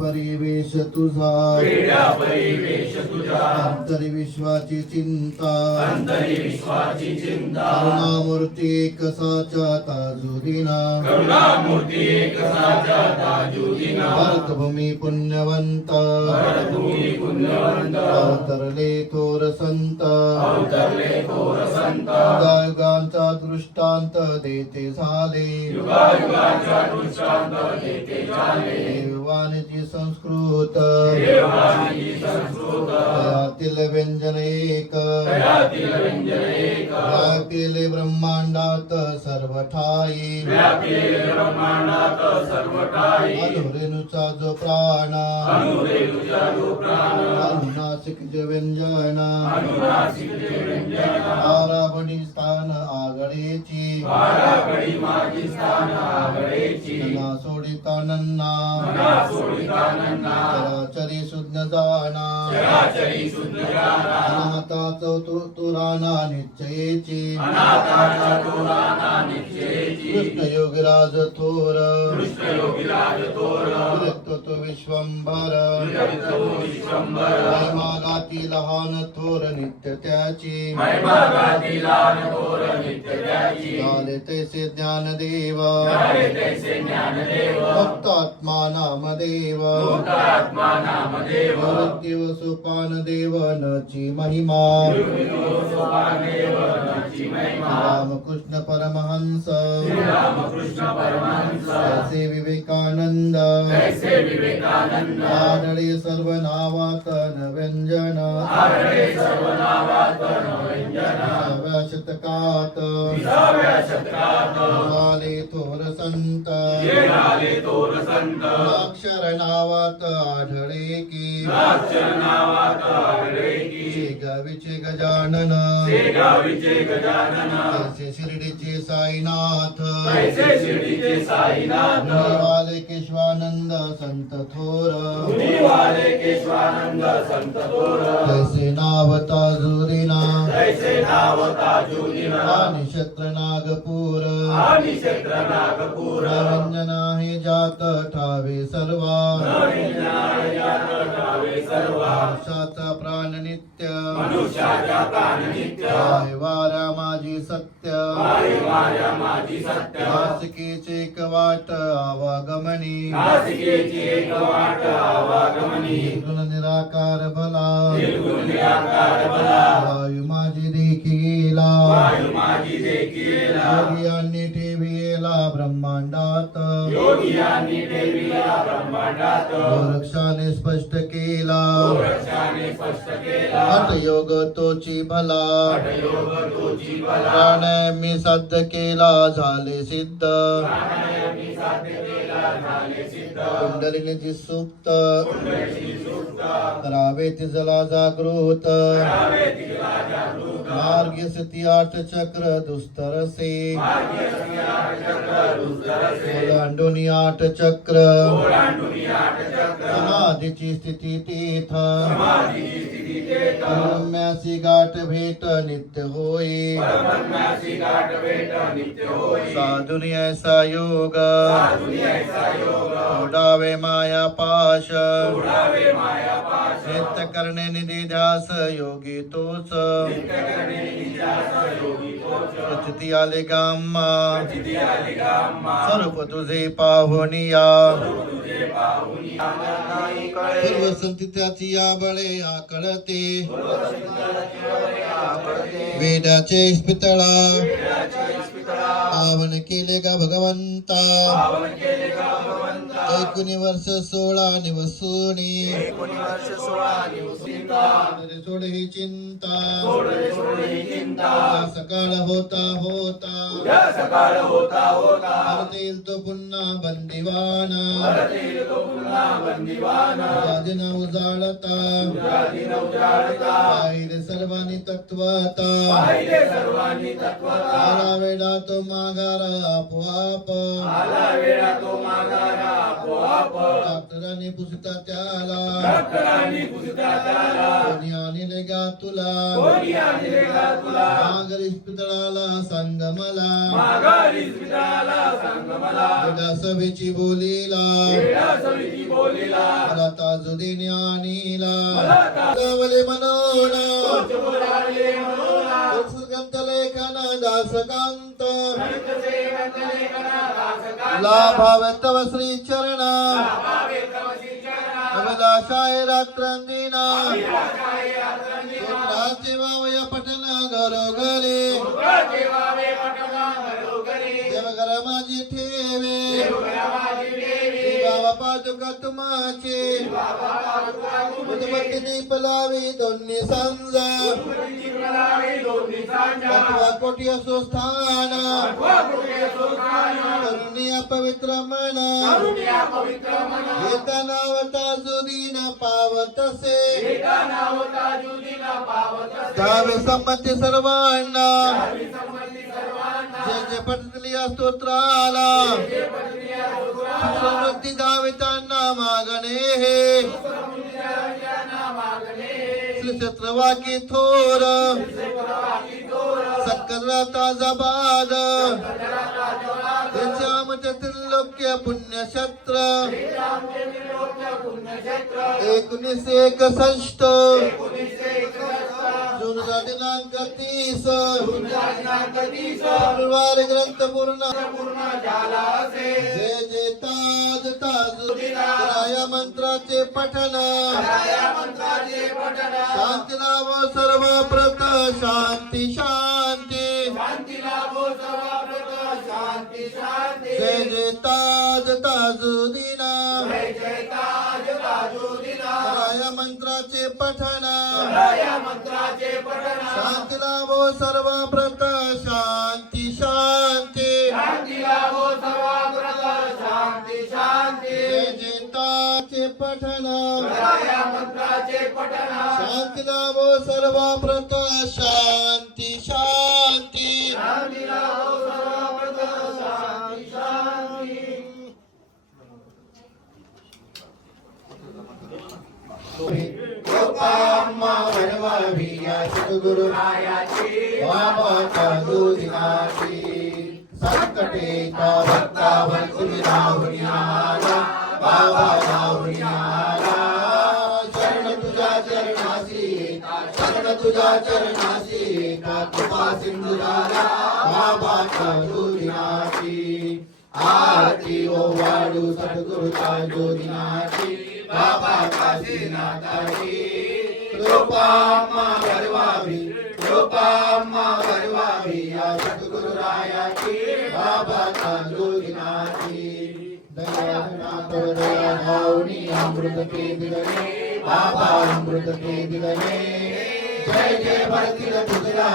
परिवेश तुझा अंतर्विश्वाची चिंता करुणामूर्ती एक साचा ताजुदीना भरतभूमी पुण्यवंत अवतरले थोर संत युगायुगांचा दृष्टांत देते झाले देवानीची संस्कृत त्यातील व्यंजन एक व्यापिले ब्रह्मांडात सर्व ठाई अनुरेणूचा जो प्राण अनुनासिक जे व्यंजन आरावणी स्थान आगळेची नना सोडितानन्ना चराचरी शुद्ध जाना अनाथाच तुराना निश्चयेची कृष्ण योगीराज थोर तो विश्वंभर महिमा गाती लहान थोर नित्य त्याची झाले तैसे ज्ञानदेव मुक्तात्मा नामदेव देव सोपान देवनची महिमा रामकृष्ण परमहंस ऐसे विवेकानंद आढळे सर्व नावात व्यंजन शतकात झाले थोर संत अक्षर नावात आढळे की गावीचे गजानन ऐसे शिर्डीचे साईनाथ वाले केशवानंद संत थोर ऐसे नाव ताजुरीना निक्षत्र नागपूर रंजन आहे जात ठावे सर्वा मनुष्याचा प्राण नित्य वारा माझी सत्य नासिकेचे एक वाट आवागमनी निर्गुण निराकार भला वायू माझी देखी गेला योगियांनी ठेविला ब्रह्मांडात गोरक्षाने स्पष्ट केला हठयोग तोची भला प्राणायामी साध्य केला झाले सिद्ध कुंडलिनीची सुप्त करावे तिजला जागृत मार्ग स्थिती आठ चक्र दुस्तरसे ओलांडूनी आठ चक्र समाधीची स्थिती तीथ परमम्यासी गाठ भेट नित्य होई साधुनी ऐसा योग उडावे माया पाश नित्य करणे निधी ध्यास योगी तोच प्रचिती आले गाम्मा स्वरूप तुझे पाहुनिया सर्व संती त्याची या बळे आकळते वेदाचे पितळा पावन केले का भगवंता 19 वर्ष 16 निवसूनी सोड ही चिंता सकाळ होता परत येईल तो पुन्हा बंदिवाना दिन उजाळता पाहिले सर्वांनी तत्वता आला वेळा तो माघारा आपोआप डॉक्टरांनी पुसता त्याला डॉक्टरांनी पुसता त्याला कोणी आणले गा तुला कोणी आणले का तुला माघारी इस्पितळाला सांग मला माघारी इस्पितळाला सांग मला क्रीडा सभेची बोलीला क्रीडा समिती बोलीला मला ताजुद्दीन आणीला मला गावले मनोण तोच बोलावले मनोरा सुगंध लेखन दासकांत संतसेवक लेखना दासकांत लाभावे तव श्री चरण भावे तव श्रीचरणा अभिलाषाय रात्रंदिना विलासाय रात्रंदिना राज्य वावय पठन घरोघरी सुखाचे वावे पटना घरोघरी देवघर माझी ठेवे देवघरा माझी देवी बाबा पादुका तुमाचे बाबा पादुका तुमची उदबत्ती दीप लावी दोन्ही सांजा उदबत्ती प्रलावी दोन्ही सांजा तत्वा कोटी असो स्थान अथवा कुठे सुखान करुणिया पवित्र मन करुण्या पवित्र मन येता नाव ताजुदीन पावतसे एका नाव ताजुदीना पावत गावे संबंधी सर्वांना गावी संबंधी सर्वांना जय जय पठतली या स्तोत्राला जे पत्निया सुखान समृद्धी गावे त्यांना मागणे हे समुद्राच्या मागणे श्री क्षेत्रवाकी थोर सेवकाची तोर सक्कर ताजा बाद जराता जवाद त्याच्या त्रिलोक्य पुण्यक्षेत्र आमचे निरोग्य पुण्यक्षेत्र 1961 1961 जून दिनांक 30 दिनांक 30 मंगळवार ग्रंथ पूर्ण पूर्ण झाला असे जय जय ताज दिना या मंत्राचे पठन या मंत्राचे पठण शांती लाभ सर्व प्रत शांती शांती शांती लाभो सर्वाप्रत शांती शांती जय जय ताजुदीना जय जय ताज ताजुदीना या मंत्राचे पठन या मंत्राचे पठण शांती लाभो सर्व प्रत शांती शांती शांती लाभो सर्वाप्रत शांती शांती जय जय ताचे पठन या मंत्राचे पठण शांती लाभो सर्व प्रत शांती शांती शांती लाभो सर्वाप्रत शांती शांती गोपाम्मा वरवाभिया सद्गुरु रायाची बाबा ताजुदीनाची संकटे का भक्ता वरकुली राहुनियाला बाबा राहुनियाला शरण तुझ्या चरणासी शरण तुझ्या चरणासी का कृपा सिंधू झाला बाबा ताजुदीनाची आरती ओ वाडू सद्गुरु ताजुदीनाची बाबा काशीनाथाची कृपाम्मा वरवावी या सद्गुरु रायाची बाबा ताजुदीनाची दयानाथ दया भावनी अमृत के दिलने बाबा अमृत के दिलने जय जय भरतील तुझला